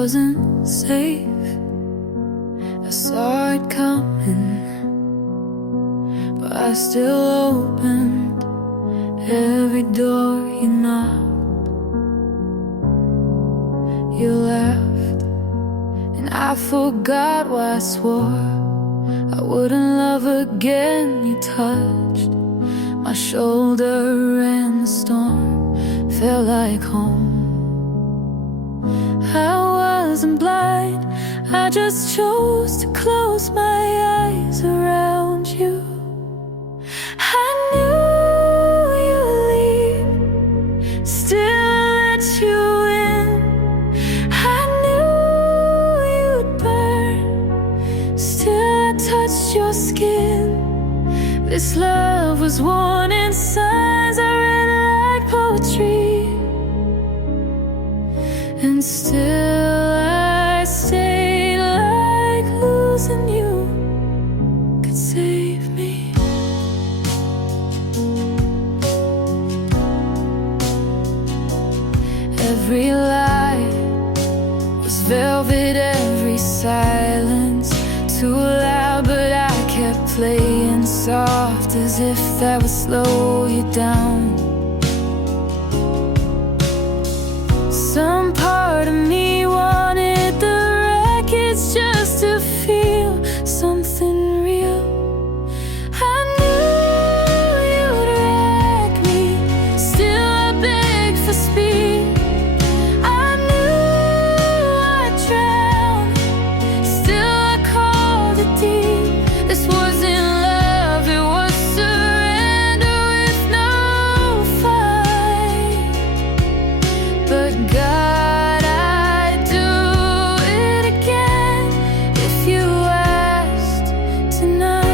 wasn't safe. I saw it coming, but I still opened every door you knocked. You left, and I forgot why I swore I wouldn't love again. You touched my shoulder and the storm felt like home. I wasn't blind, I just chose to close my eyes around you. I knew you'd leave, still let you in. I knew you'd burn, still I touched your skin. This love was warning signs I read like poetry, and still I stayed like losing you could save me. Every lie was velvet, every silence too loud, but I kept playing soft as if that would slow you down. Some part of me wanted the wreckage just to feel something real. I knew you'd wreck me, still I begged for speed. I knew I'd drown, still I called it deep. This wasn't love, it was surrender with no fight. But God, I'd do it again if you asked tonight.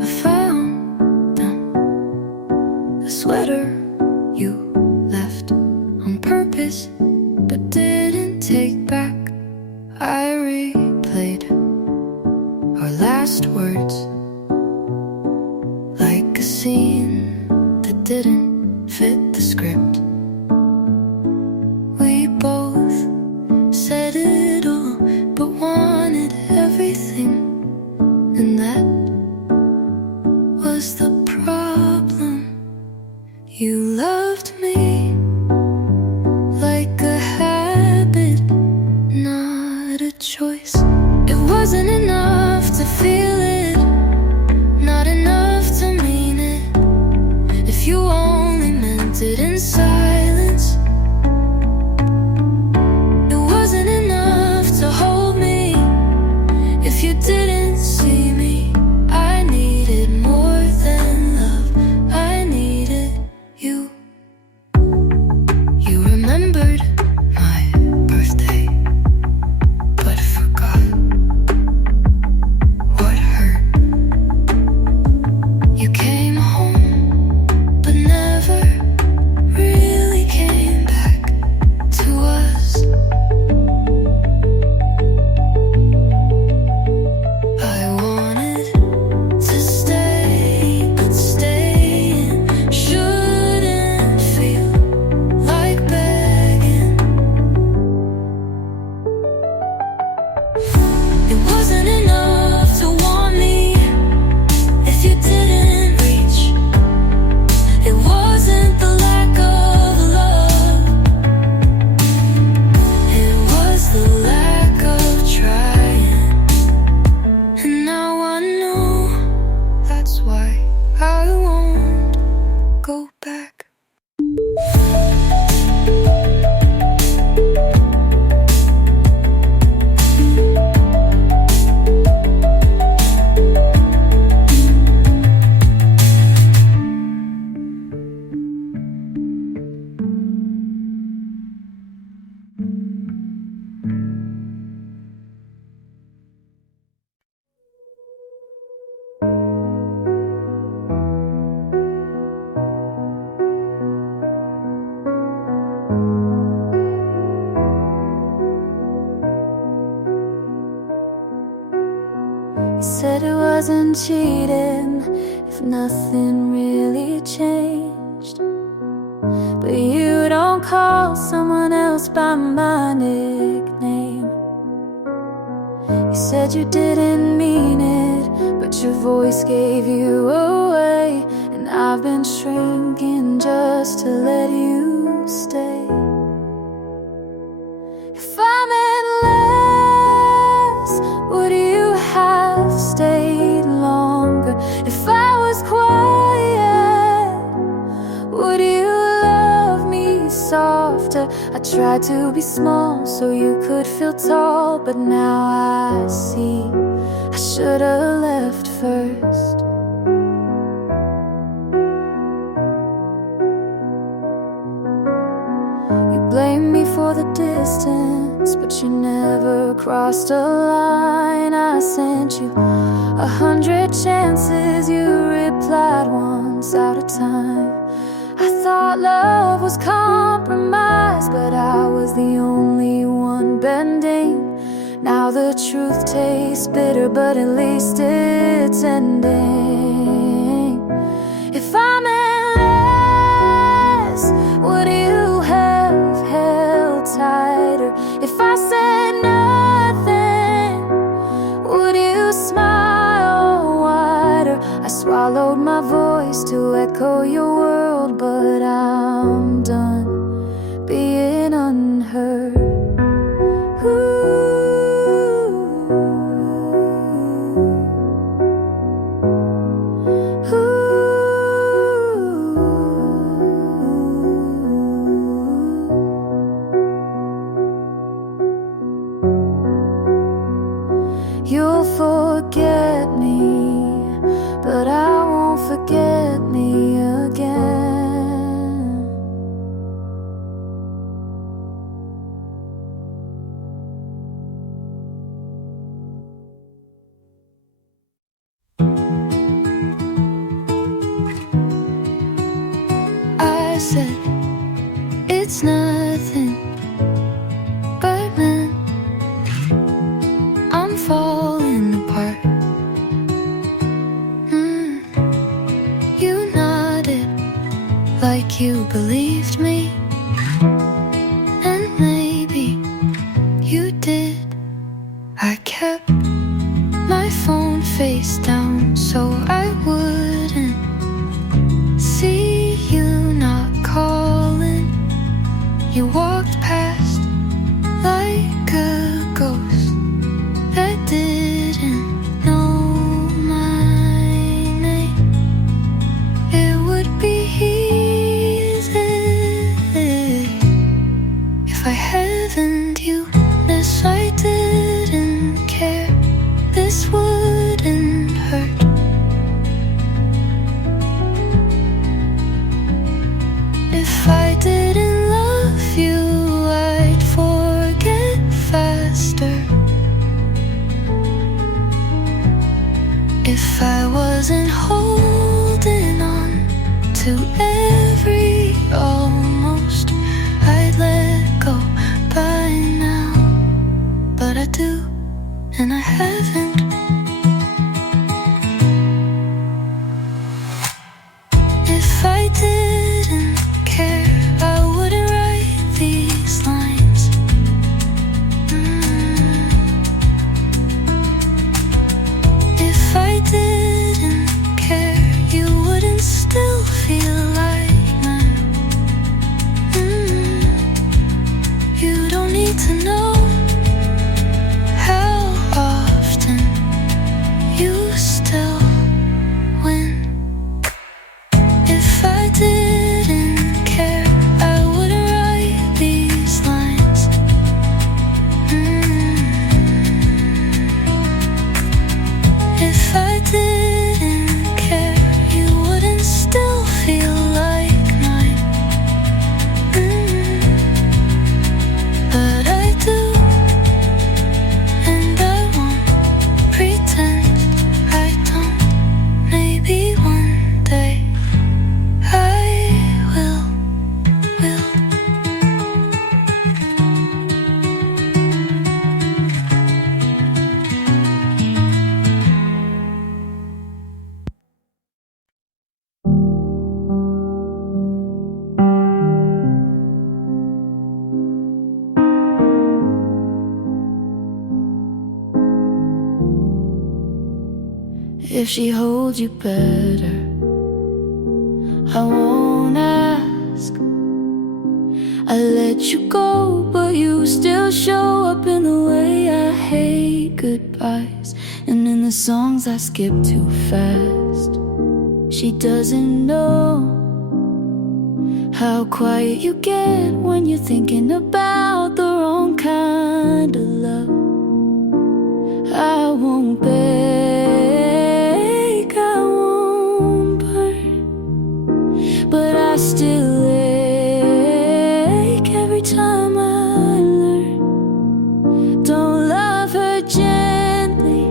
I found the sweater you left on purpose but didn't take back. I replayed our last words like a scene that didn't fit the script. We both said it all but wanted everything, and that was the problem. You loved me like a habit, not a choice. It wasn't enough to feel it, not enough to mean it. If you only meant it in silence, it wasn't enough to hold me. If you didn't see me, I needed more than love, I needed you. You remembered my birthday, but forgot what hurt. You came home, but never wasn't cheating if nothing really changed. But you don't call someone else by my nickname. You said you didn't mean it, but your voice gave you away. And I've been shrinking just to let you stay. If I meant less, would you have stayed longer? If I was quiet, would you love me softer? I tried to be small so you could feel tall, but now I see I should've left first. You blame me for the distance, but you never crossed a line. I sent you 100 chances, you replied once out of time. I thought love was compromise, but I was the only one bending. Now the truth tastes bitter, but at least it's ending. If I meant less, would you have held tighter? If I said nothing, would you smile wider? I swallowed my voice to echo your world, but I'm done being unheard. You'll forget me, but I won't forget me again. I said it's nothing, but man, I'm falling apart. You nodded like you believed me, and maybe you did. I kept my phone face down so I wouldn't see you not calling. You walked past like a ghost that didn't know my name. It would be easy if I haven't you. This I didn't care. This wouldn't hurt. If I didn't love you, I'd forget faster. If I wasn't holding on to every almost, I'd let go by now. But I do, and I haven't. If I didn't care, I wouldn't write these lines. If I didn't care, you wouldn't still feel like mine. You don't need to know how often if she holds you better. I won't ask. I let you go, but you still show up in the way I hate goodbyes, and in the songs I skip too fast. She doesn't know how quiet you get when you're thinking about the wrong kind of love. I won't beg, I won't burn, but I still ache every time I learn. Don't love her gently,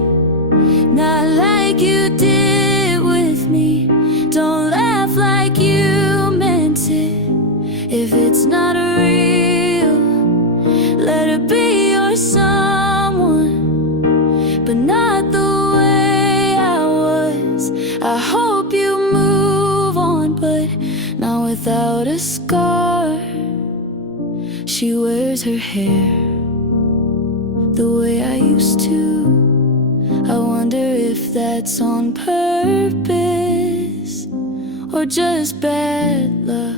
not like you did with me. Don't laugh like you meant it. If it's not real, let her be your someone, but not the way I was. I hope you move on, but not without a scar. She wears her hair the way I used to. I wonder if that's on purpose or just bad luck.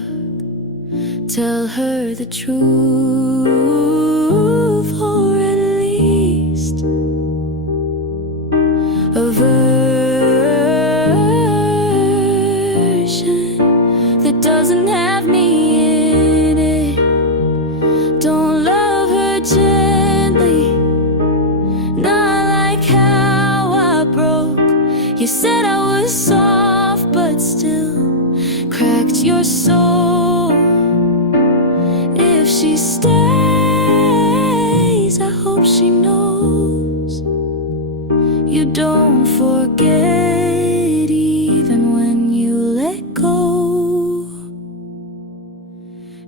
Tell her the truth, or at least a version that doesn't have me in it. Don't love her gently, not like how I broke. You said I was soft, but still cracked your soul. If she stays, I hope she knows you don't forget even when you let go.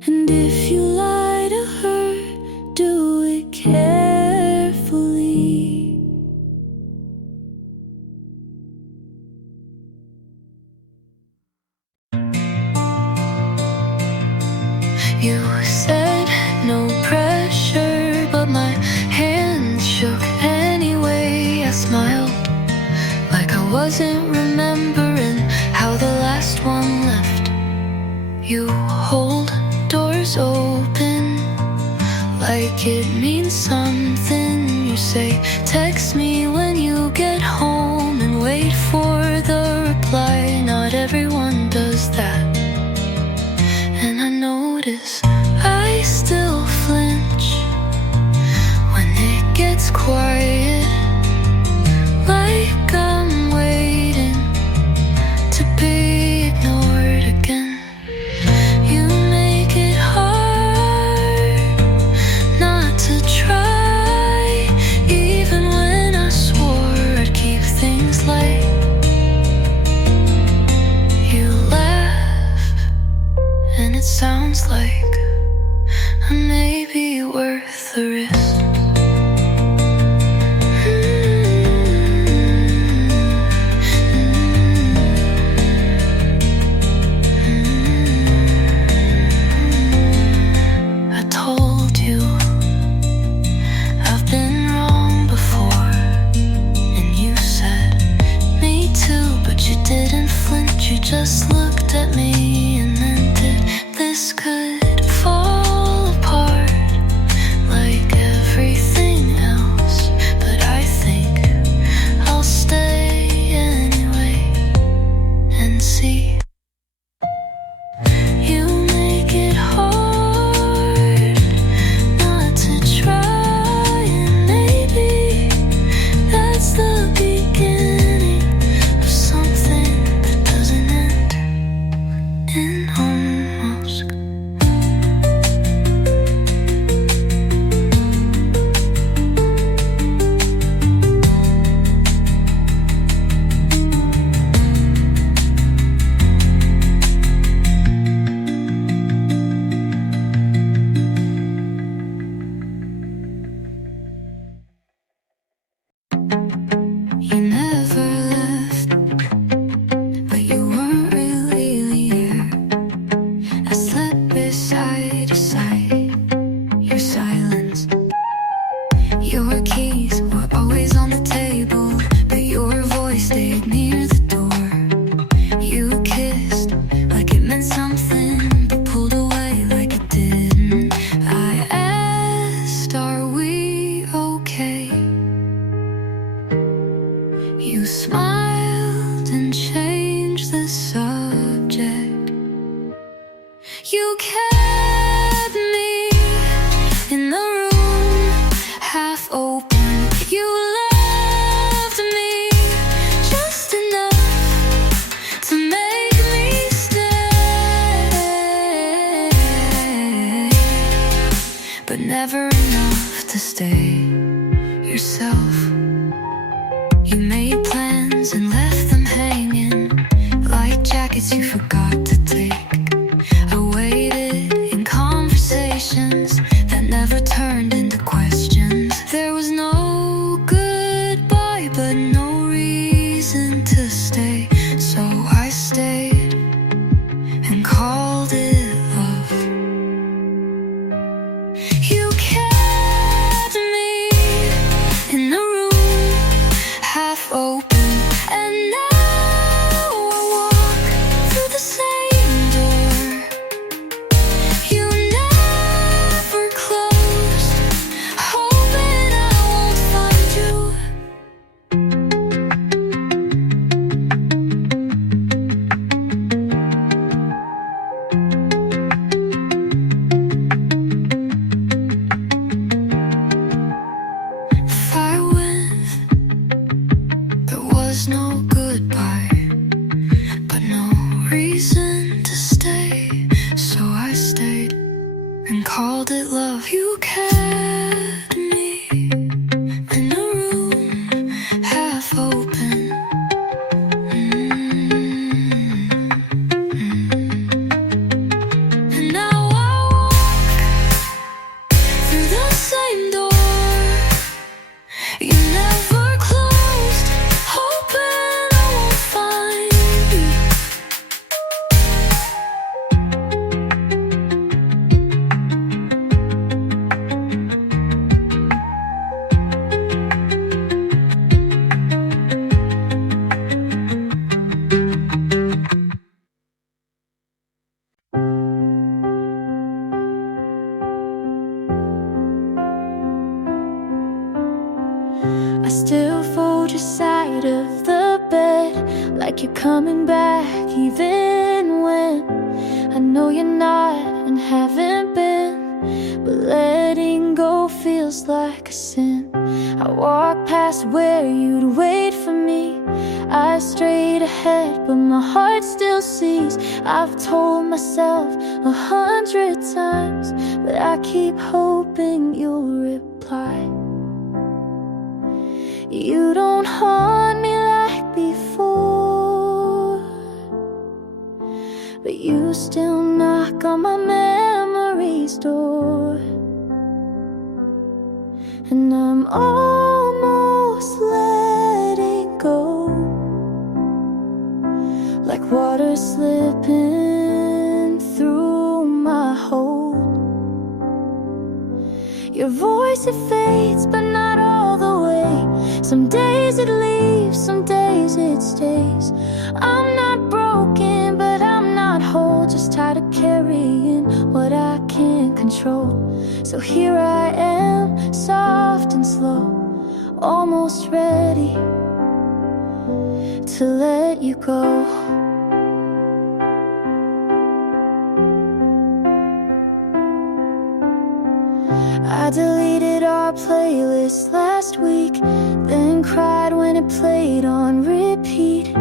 And if you lie to her, do it carefully. You said no pressure, but my hands shook anyway. I smiled like I wasn't remembering how the last one left. You hold doors open like it means something. You say, text me when you get home, and wait for the reply. Not everyone does that. And I notice I still flinch when it gets quiet, like I'm waiting to be ignored again. You make it hard not to try, even when I swore I'd keep things light. You laugh, and it sounds like I may be worth the risk. I told you I've been wrong before, and you said me too, but you didn't flinch. You just looked at me and then did this could fall apart like You kept me in the room, half open. You loved me just enough to make me stay, but never enough to stay yourself. You made plans and left them hanging like jackets you forgot to take. I waited in conversations that never turned into questions. There was no goodbye, but no reason to stay. So I stayed and called it love. You kept me in the room, half open, and now I walk through the same door. You never closed, hoping I won't find you. If I went, there was no goodbye, but no reason to stay. So I stayed and called it love. You kept me in the room, half open. And now I walk through the same door. You never closed, hoping I won't find you. I still fold your side of the bed, like you're coming back, even when I know you're not and haven't been. But letting go feels like a sin. I walk past where you'd wait for me. I strayed ahead, but my heart still sees. I've told myself 100 times, but I keep hoping you'll reply. You don't haunt me like before, but you still knock on my memory's door. And I'm almost letting go, like water slipping through my hold. Your voice, it fades, but not all the way. Some days it leaves, some days it stays. I'm not broken, but I'm not whole, just tired of carrying what I can't control. So here I am, soft and slow, almost ready to let you go. I deleted our playlist last week, then cried when it played on repeat.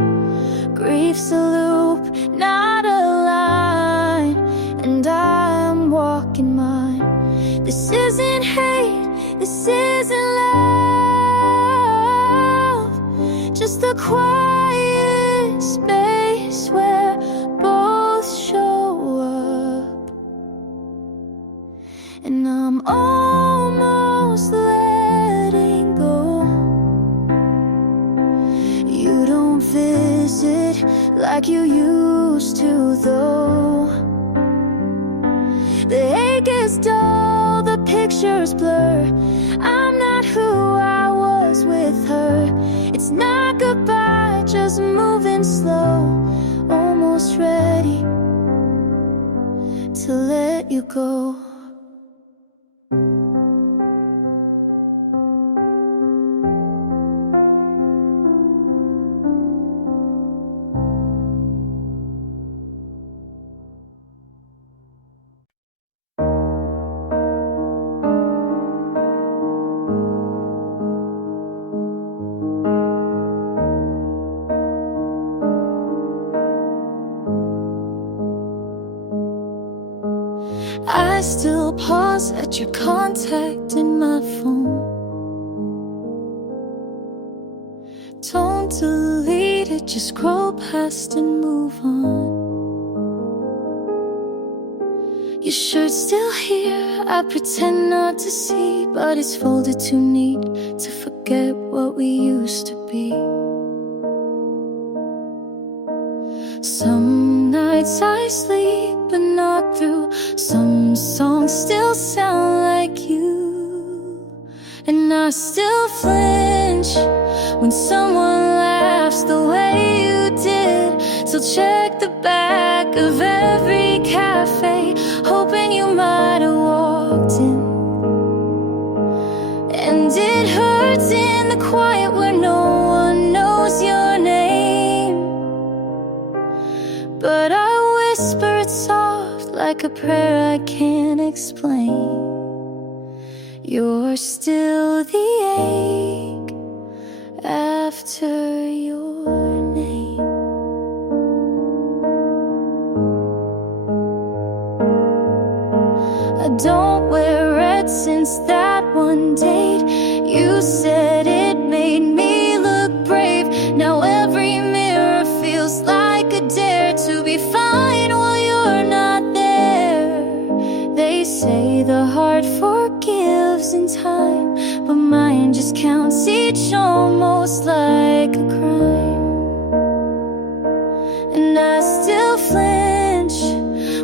Grief's a loop, not a line, and I'm walking mine. This isn't hate, this isn't love, just the quiet space where both show up. And I'm almost letting go. You don't visit like you used to, though. The ache is dull, the pictures blur. I'm not who I was with her. It's not goodbye, just moving slow, almost ready to let you go. I still pause at your contact in my phone. Don't delete it, just scroll past and move on. Your shirt's still here, I pretend not to see, but it's folded too neat to forget what we used to be. Some nights I sleep but not through. Some songs still sound like you, and I still flinch when someone laughs the way you did. So check the back of every cafe, hoping you might have walked in. And it hurts in the quiet where no one knows your name, but I whisper it soft like a prayer I can't explain. You're still the ache after your name. I don't wear red since that one date. You said it made me look brave. Now every mirror feels like a dare to be fine while you're not there. They say the heart forgives in time, but mine just counts each almost like a crime. And I still flinch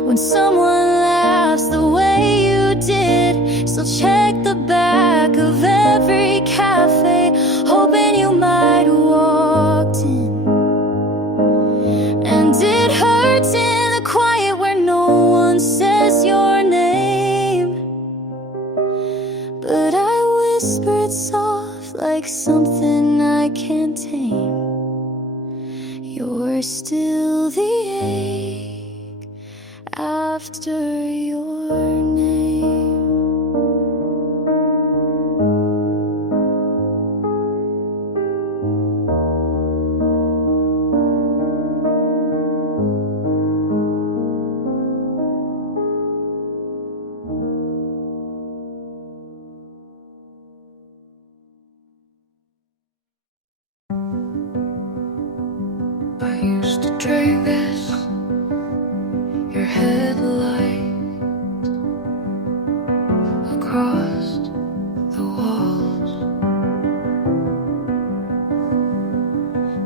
when someone laughs the way you did. So check the back of every cafe, hoping you might have walked in. And it hurts in the quiet where no one says your name, but I whisper it soft like something I can't tame. You're still the ache after your name. I used to trace your headlight across the walls.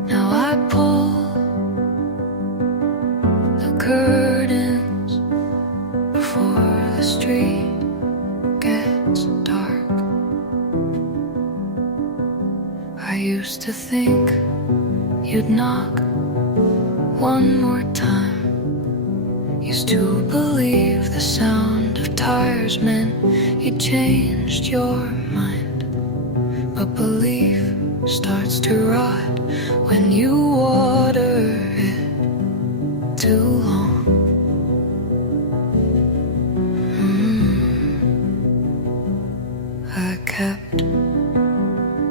Now I pull the curtains before the street gets dark. I used to think you'd knock one more time. Used to believe the sound of tires meant you changed your mind. But belief starts to rot when you water it too long. I kept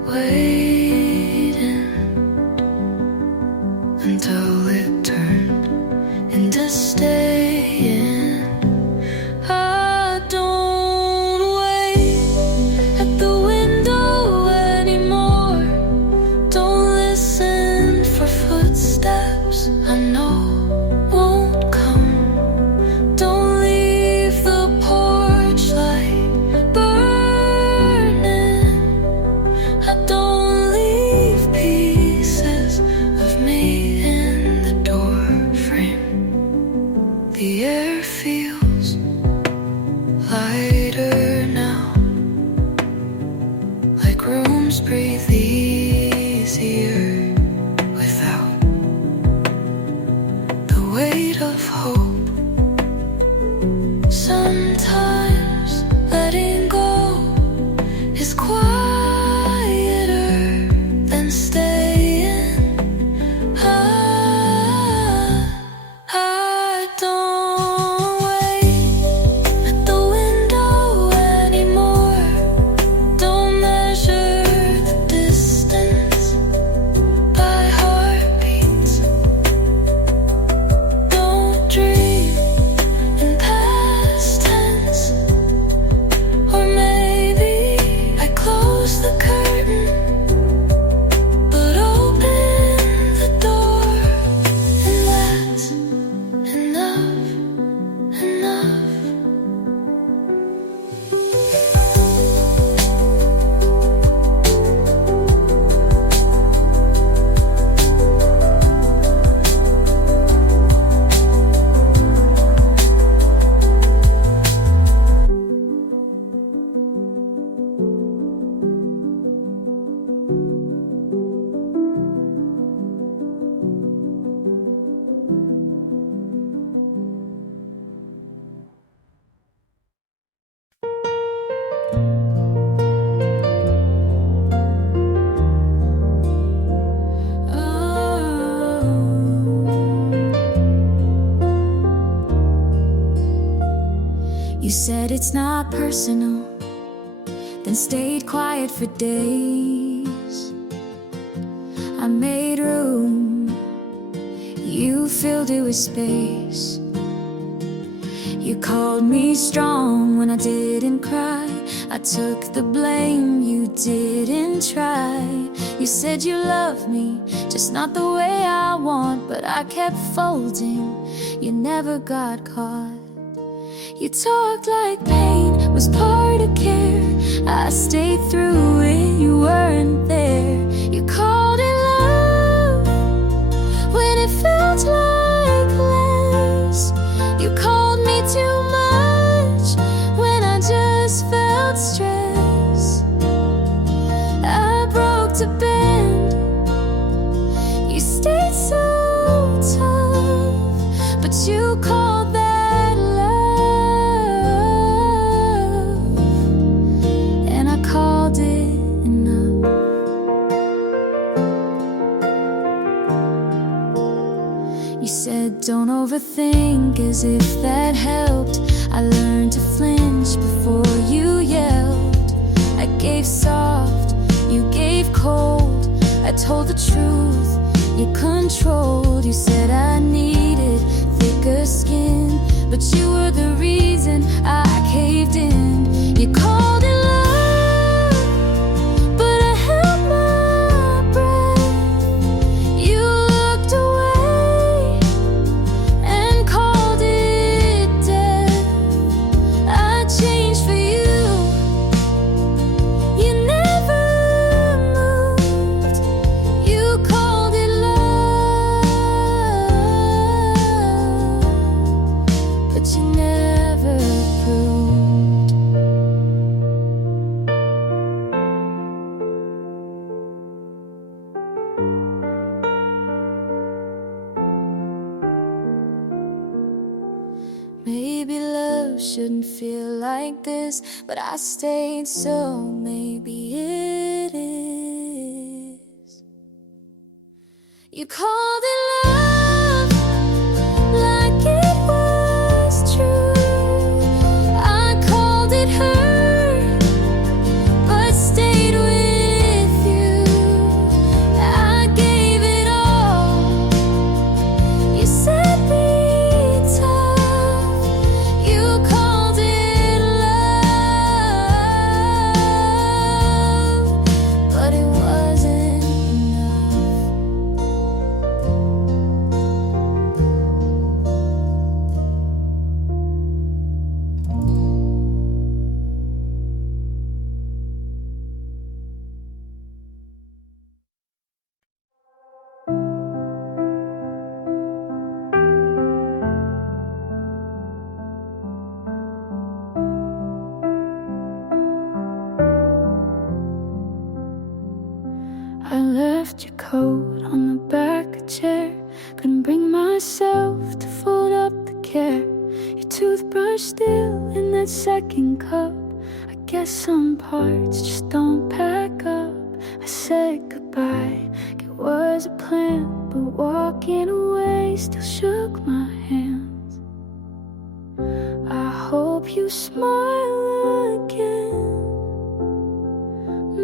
waiting until it turned into staying. I don't wait at the window anymore. Don't listen for footsteps I know won't come. Don't leave the porch light burning. I don't leave pieces of me in the door frame. The air feels lighter now, like rooms breathe easier without the weight of hope. Sometimes letting go is quieter than staying. I don't wait at the window You said it's not personal, then stayed quiet for days. I made room, you filled it with space. You called me strong when I didn't cry. I took the blame, you didn't try. You said you loved me, just not the way I want. But I kept folding, you never got caught. You talked like pain was part of care. I stayed through it, you weren't there. You called it love when it felt like less. You called me too much when I just felt stress. I broke to bend, you stayed so tough, but you called that love, and I called it enough. You said don't overthink, as if that helped. I learned to flinch before you yelled. I gave soft, you gave cold. I told the truth, you controlled. You said I needed thicker skin, but you were the reason I caved in. You called it love, but I held my breath. You looked away and called it death. I changed for you, you never moved. You called it love, but you never proved. Maybe love shouldn't feel like this, but I stayed, so maybe it is. You called it love like it was true. I called it hurt, but stayed with you. I gave it all. You said be tough. You called it love, but it wasn't enough. I left your coat on the back of a chair. Couldn't bring myself to fold up the care. Your toothbrush still in that second cup. I guess some parts just don't pack up. I said goodbye, it was a plan, but walking away still shook my hands. I hope you smile again,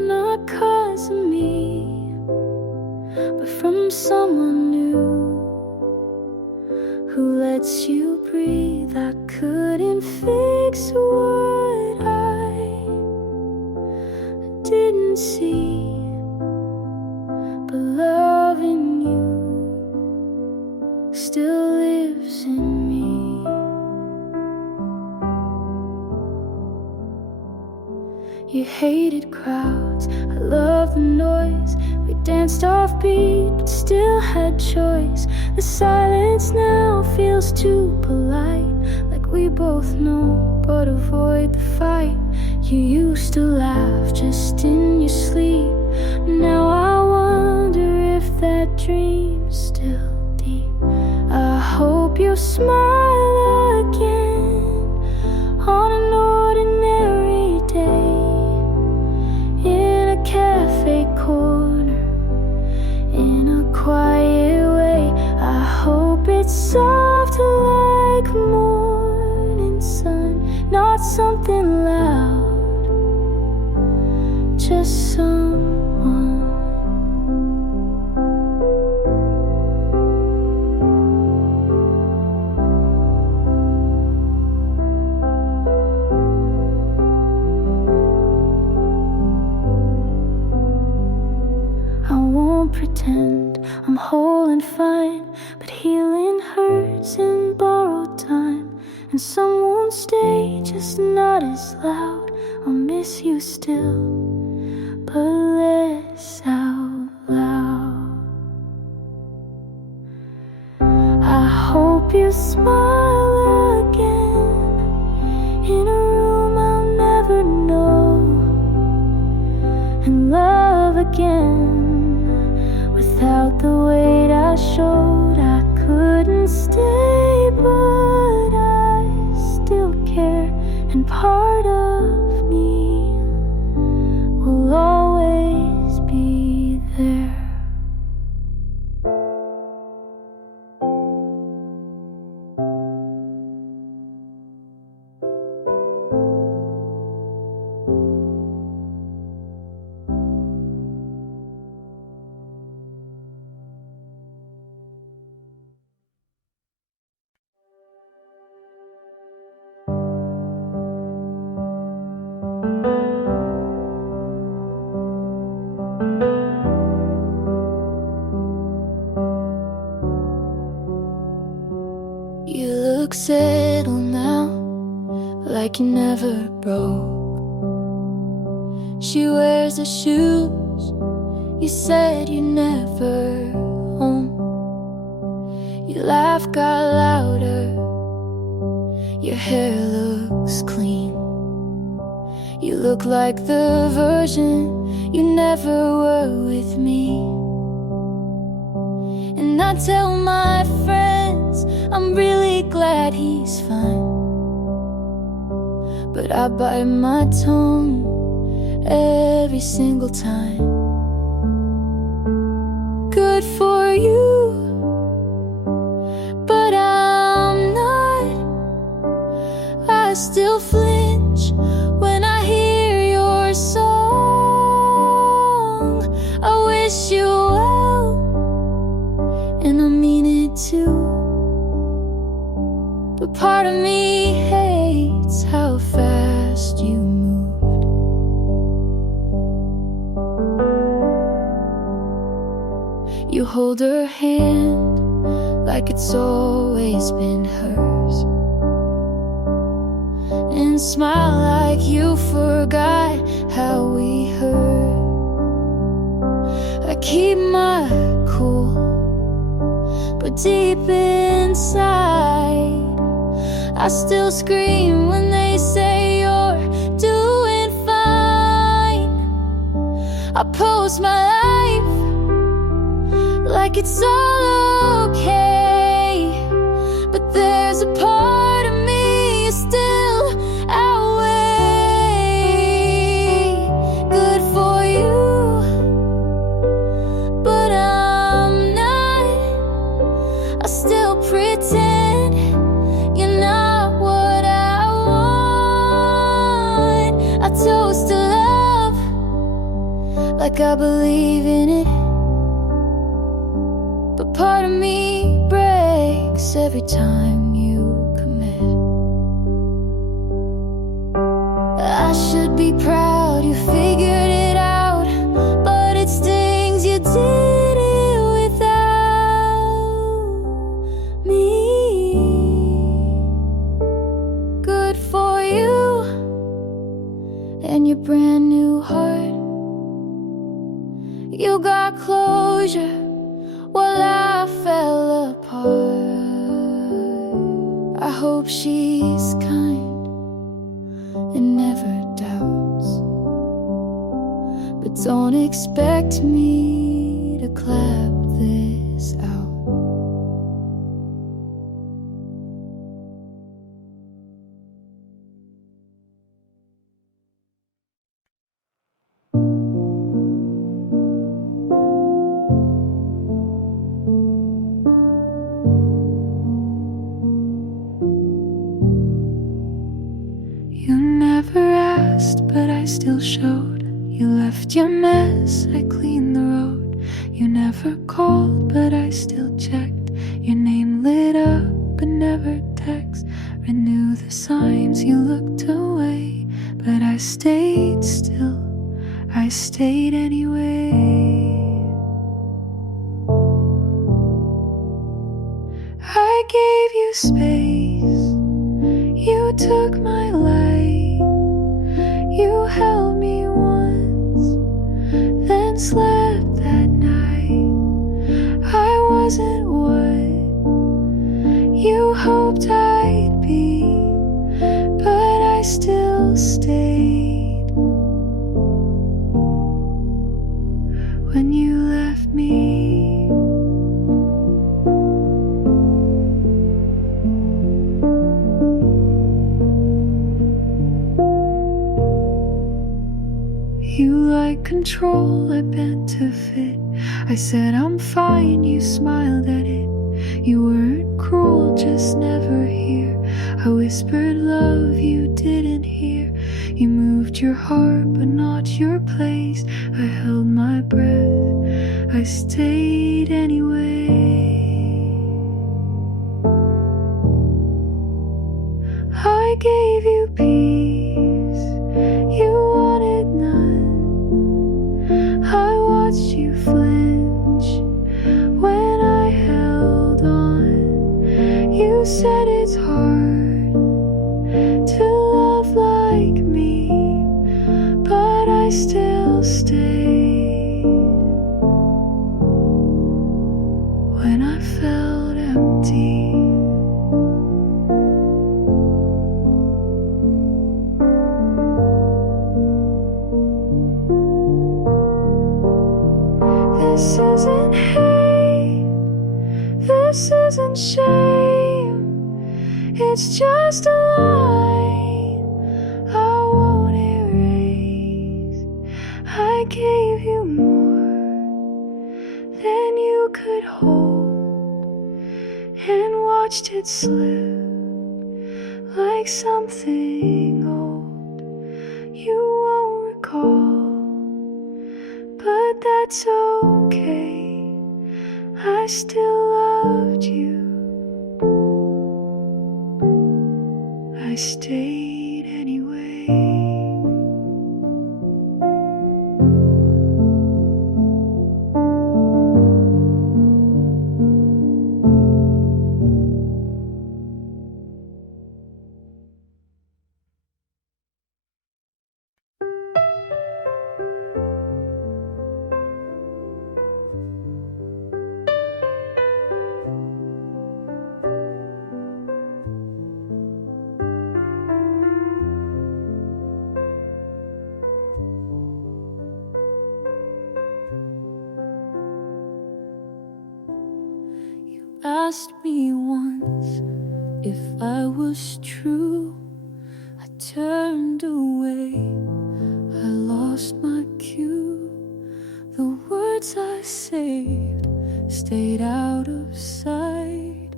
not 'cause of me, but from someone new who lets you breathe. I couldn't fix what I didn't see, but loving you still lives in me. You hated crowds, I loved the noise. We danced offbeat, but still had choice. The silence now feels too polite, like we both know, but avoid the fight. You used to laugh just in your sleep. Now I wonder if that dream's still deep. I hope you smile again on an ordinary day, in a cafe corner, in a quiet way. I hope it's soft like morning sun, not something loud, just someone. I won't pretend I'm whole and fine, but healing hurts in borrowed time. And some won't stay, just not as loud. I'll miss you still, but less out loud. I hope you smile again in a room I'll never know, and love again without the weight I showed. I couldn't stay, but I still care, and part of me will always be there. You look settled now, like you never broke. She wears the shoes you said you never own. Your laugh got louder, your hair looks clean. You look like the version you never were with me. And I tell my friends I'm really glad he's fine, but I bite my tongue every single time. Good for you, but I'm not. I still flinch when I hear your song. I wish you well, and I mean it too, but part of me hates how fast you moved. You hold her hand like it's always been hers, and smile like you forgot how we hurt. I keep my cool, but deep inside I still scream when they say you're doing fine. I post my life like it's all okay, but there's a part of me still outweigh. Good for you, but I'm not. I still pretend you're not what I want. I toast to love like I believe in it, but part of me breaks every time you commit. I should be proud you figured it out, but it stings you did it without me. Good for you and your brand new heart. You got closure while I fell apart. I hope she's kind and never doubts, but don't expect me to clap this out. You fast, but I still showed. You left your mess, I cleaned the road. You never called, but I still checked. Your name lit up, but never text. Renew the signs, you looked away, but I stayed still. I stayed anyway. I gave you space, you took my light. You held me once, then slept that night. I wasn't what you hoped I'd be, but I still stayed. When you left me, you like control, I bent to fit. I said I'm fine, you smiled at it. You weren't cruel, just never here. I whispered love you didn't hear. You moved your heart but not your place. I held my breath, I stayed anyway. I gave you peace, you wanted none. I watched you flinch when I held on. You said it's hard to love like me, but I still stayed. When I felt empty, this isn't hate, this isn't shame. It's just a line I won't erase. I gave you more than you could hold, and watched it slip like something old you won't recall. But that's okay, I still loved you. I stayed anyway. Asked me once if I was true. I turned away, I lost my cue. The words I saved stayed out of sight,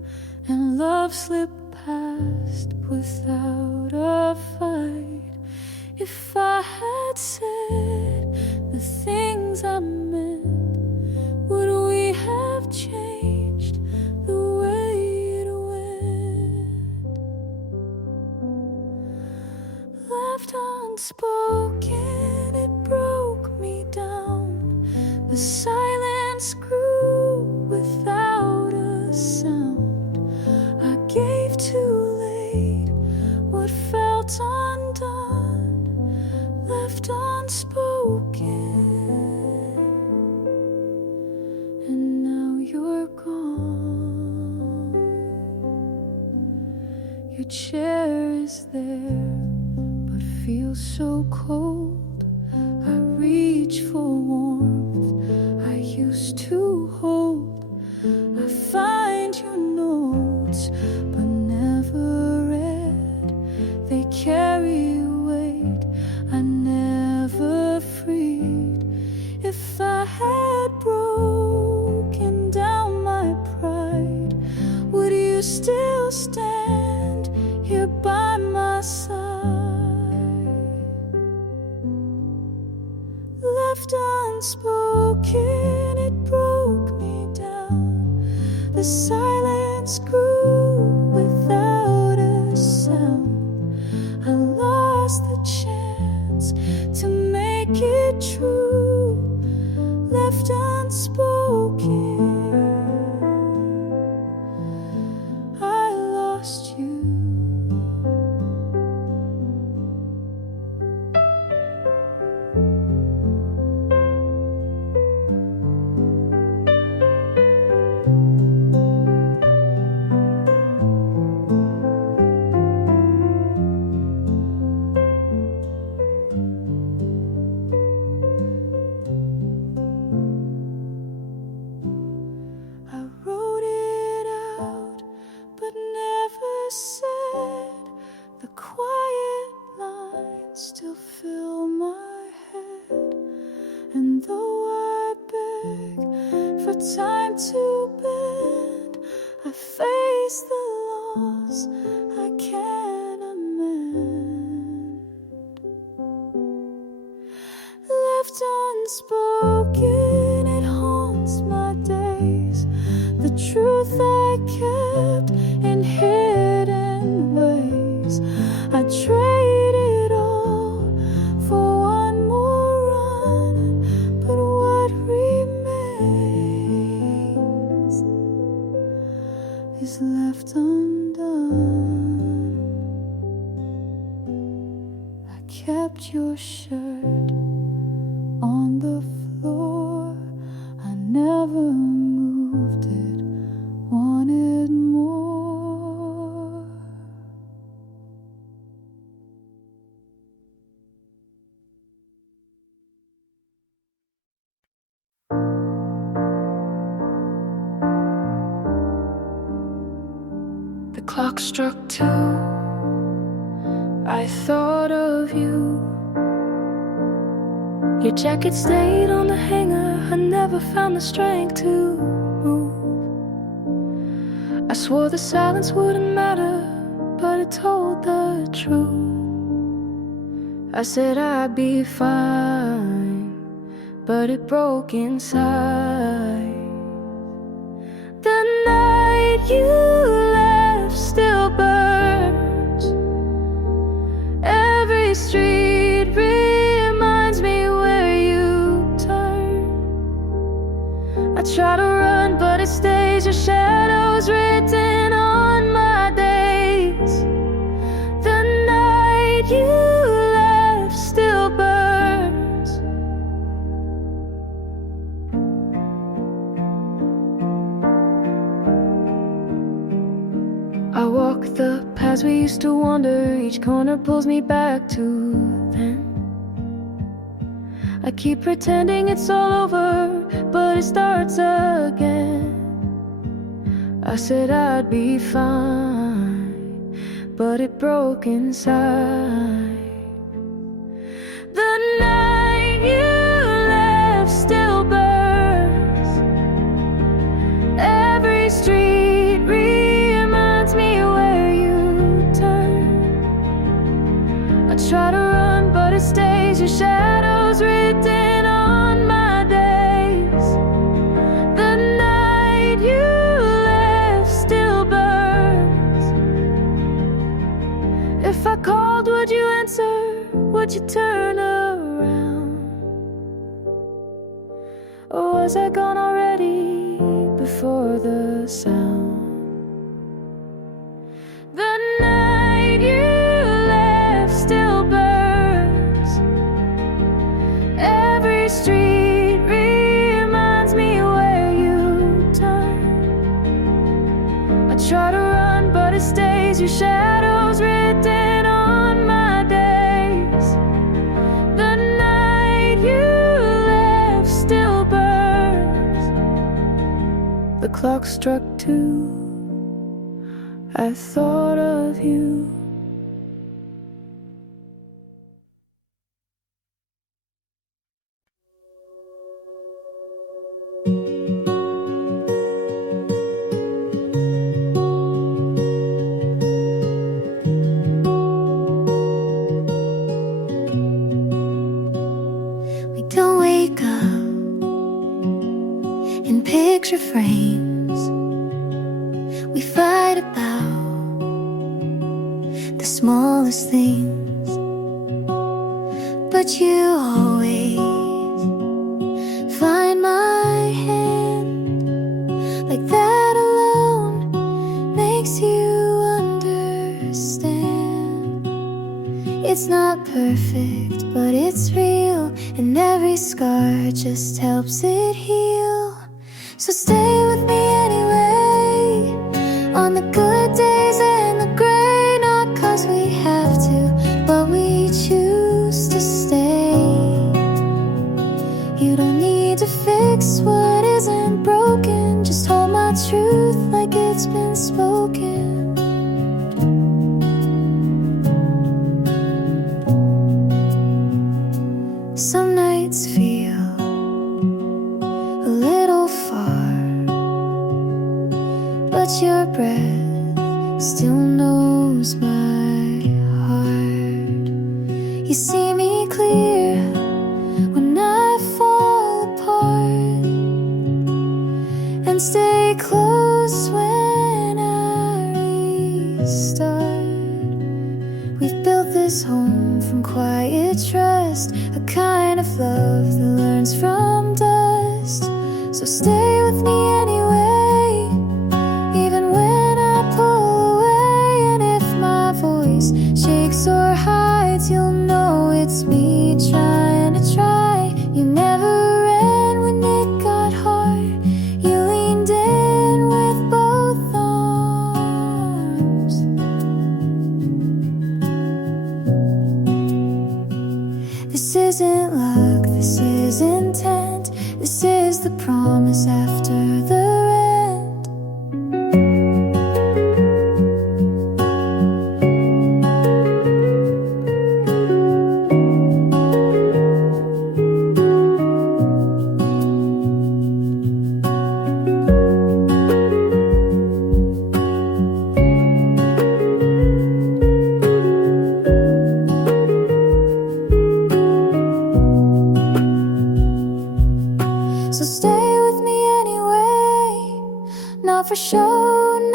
and love slipped past without a fight. If I had said the things I meant, would we have changed the way it went? Left unspoken, it broke me down. The silence grew without a sound. I gave too late what felt undone, left unspoken. And now you're gone. Your chair is there, but feels so cold. I reach for warmth I used to hold. I find your notes, but never read. They carry weight I never freed. If I had broken down my pride, would you still stand here by my side? unspoken, it broke me down. The silence grew without a sound. I lost the chance to make it true, left unspoken. I lost you. I wrote it out, but never said. The quiet lines still fill my head. And though I beg for time to bend, I face the loss I can't amend. Left unspoken, it haunts my days. The truth I kept in hidden ways. I trade it all for one more run, but what remains is left undone. I kept your shirt on the floor, I never moved it, wanted more. The clock struck 2. I thought of you. Your jacket stayed on the hanger. I never found the strength to move. I swore the silence wouldn't matter, but it told the truth. I said I'd be fine, but it broke inside. The night you left still burns. Every street reminds me where you turn. I try to run, but it stays. Your shadow's written on my days. The night you left still burns. I walk the paths we used to wander. Each corner pulls me back to then. I keep pretending it's all over, but it starts again. I said I'd be fine, but it broke inside. The night you left still burns. Every street reminds me where you turn. I try to run, but it stays. Your shadow's written on my days. The night you left still burns. If I called, would you answer? Would you turn around? Or was I gone already before the sound? The night you left still burns. Every street reminds me where you turn. I try to run, but it stays. Your shadow's written on my days. The night you left still burns. The clock struck 2. I thought of you. We don't wake up smallest things, but you always find my hand. Like that alone makes you understand. It's not perfect, but it's real, and every scar just helps it heal. So stay with me anyway, on the good days and the gray. Not 'cause we have to, but we choose to stay. You don't need to fix what isn't broken, just hold my truth like it's been spoken. Some nights feel a little far, but your breath still knows my heart. You see me clear when I fall apart, and stay close when I restart. We've built this home from quiet trust, a kind of love that learns from dust. So stay with me anyway, even when I pull away. And if my voice shakes or hides, you'll know it's me trying to try. You never ran when it got hard, you leaned in with both arms. This isn't luck, this is intent, this is the promise after the rent. So stay with me anyway, not for show,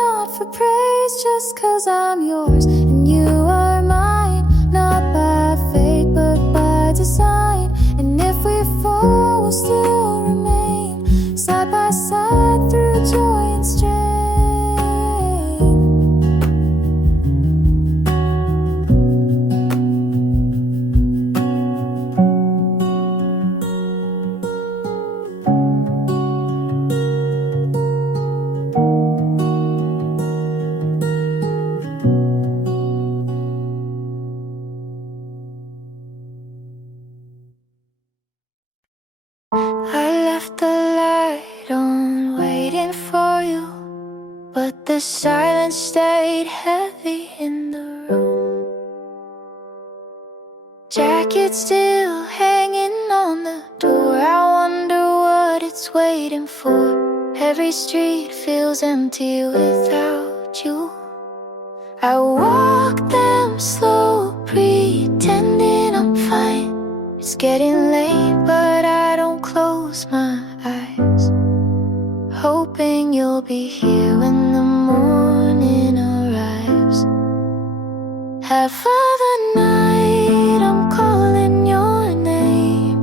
not for praise, just 'cause I'm yours and you are mine. Not by fate, but by design. And if we fall, we'll still remain side by side through joy and strain. I left the light on, waiting for you, but the silence stayed heavy in the room. Jacket still hanging on the door, I wonder what it's waiting for. Every street feels empty without you. I walk them slow, pretending I'm fine. It's getting late, but I don't close my eyes, hoping you'll be here when the morning arrives. Half of the night I'm calling your name,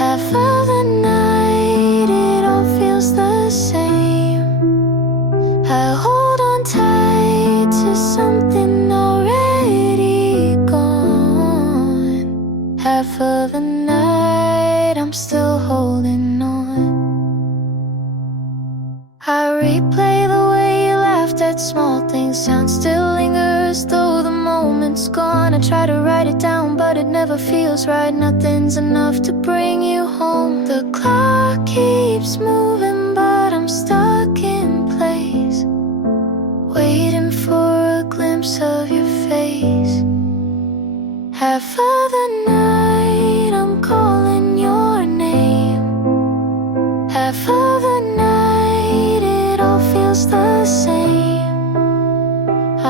half of the night it all feels the same. I hold on tight to something already gone. Half of the night I'm still holding on. I replay the way you laughed at small things, sound still lingers though the moment's gone. I try to write it down, but it never feels right. Nothing's enough to bring you home. The clock keeps moving, but I'm stuck in place, waiting for a glimpse of your face. Half of the night I'm calling your name, half of the night it all feels the same.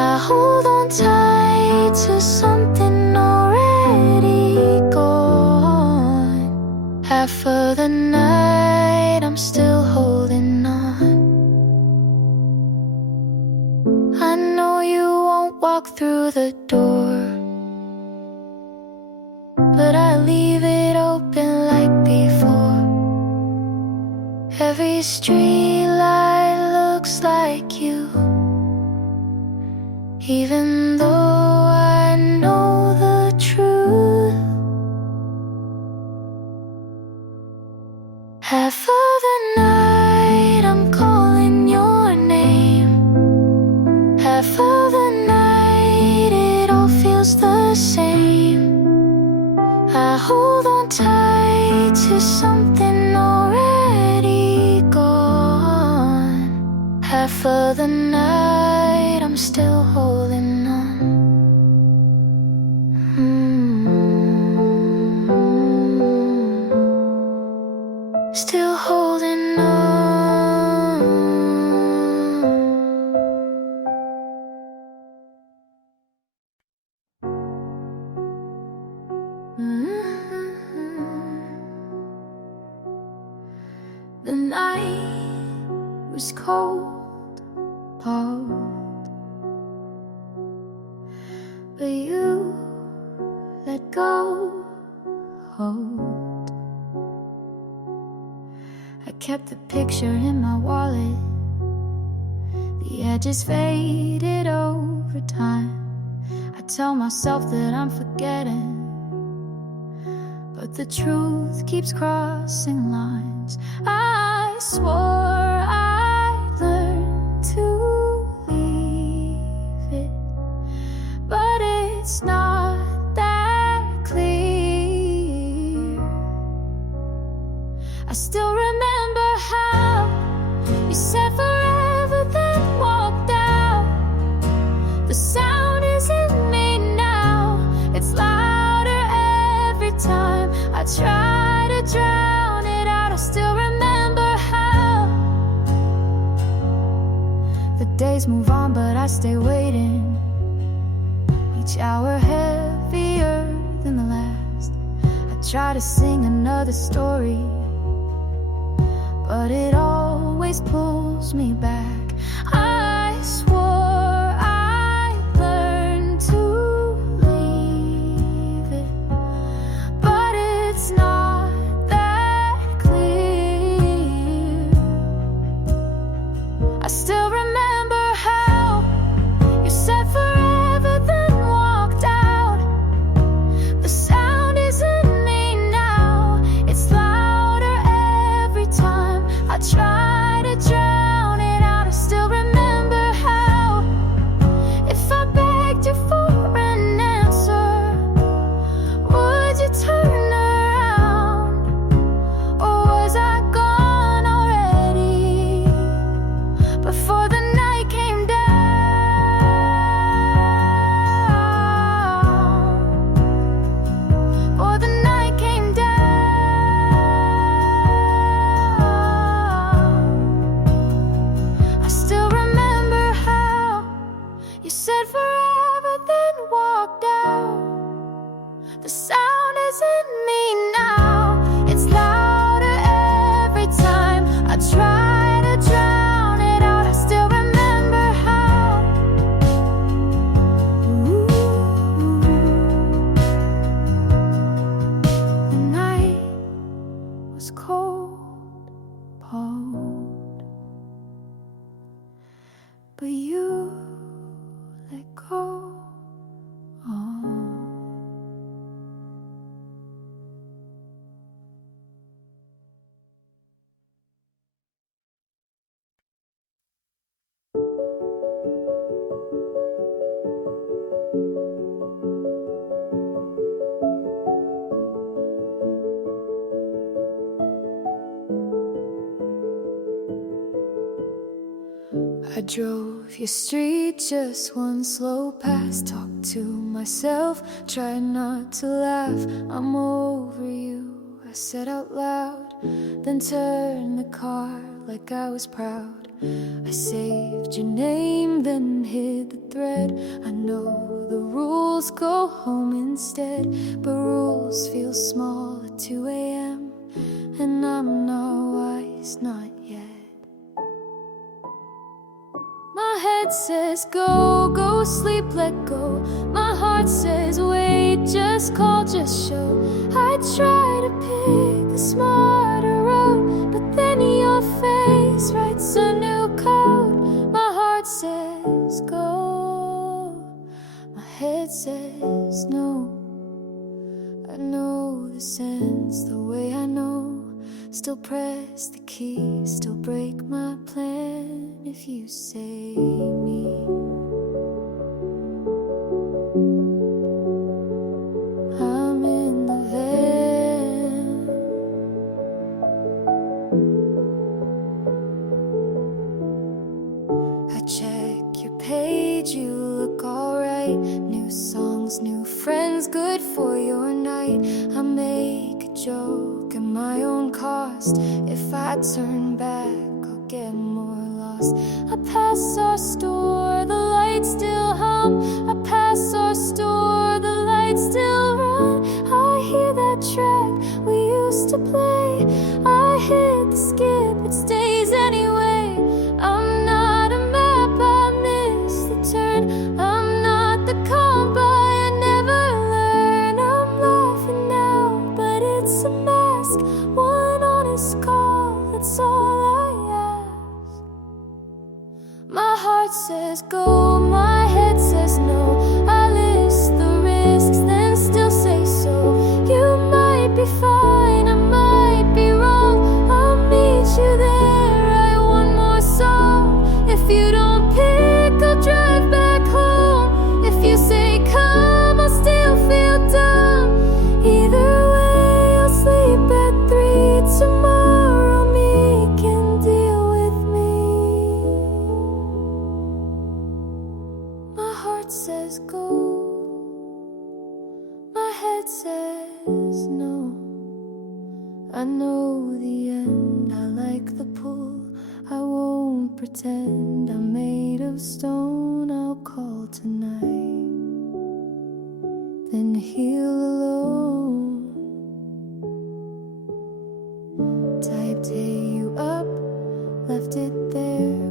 I hold on tight to something already gone. Half of the night I'm still holding on. I know you won't walk through the open like before. Every street light looks like you, even though I know the truth. Half of the night I'm calling your name. Half of the night it all feels the same. I hold on tight to something already gone. Half of the night I'm still holding on. Still holding on. The night was cold, but you let go, hold. I kept the picture in my wallet. The edges faded over time. I tell myself that I'm forgetting, but the truth keeps crossing lines. I swore I'd learn to leave it, but it's not that clear. I still remember how you said forever, then walked out. The sound is in me now. It's louder every time I try to drown it out. I still remember how the days move on, but I stay waiting. Each hour heavier than the last. I try to sing another story, but it always pulls me back. I swore I'd learn to leave it, but it's not that clear. I still remember how you said forever, then walked out. The sound is in me now. It's louder every time I try to drown it out. I still remember how, if I begged you for an answer, would you turn around? Or was I gone already before the night came down? Before the night came down. I still remember how you said forever, then walked out. The sound is in me now. It's louder every time I try to drown it out. I still remember how. The night was cold, but you let go. I drove your street just one slow pass. Talked to myself, tried not to laugh. I'm over you, I said out loud, then turned the car like I was proud. I saved your name, then hid the thread. I know the rules go home instead, but rules feel small at 2 a.m. and I'm not wise, not yet. My head says go, go sleep, let go. My heart says wait just call, just show. I try to pick the smarter road, but then your face writes a new code. My heart says go, my head says no. I know the sense the way I know. Still press the key, still break my plan if you say me. I'm in the van. I check your page, you look alright. New songs, new friends, good for your night. I make a joke at my own cost. If I turn back, I'll get more lost. I pass our store, the lights still hum. I pass our store, the lights still run. I hear that track we used to play. I hit the skip, it stays anyway. I'm not a map, I miss the turn. I'm not the comp, I never learn. I'm laughing now, but it's a mask. One honest call, that's all I ask. My heart says go, my head says no. I list the risks, then still say so. You might be fine, I might be wrong. I'll meet you there, write one more song. If you don't pick, I'll drive back home. If you say come, I'll still feel dumb. Either way, I'll sleep at 3 tomorrow. Me can deal with me. My heart says go, my head says no. I know the end, I like the pull. I won't pretend I'm made of stone. I'll call tonight, then heal alone. Typed hey you up, left it there.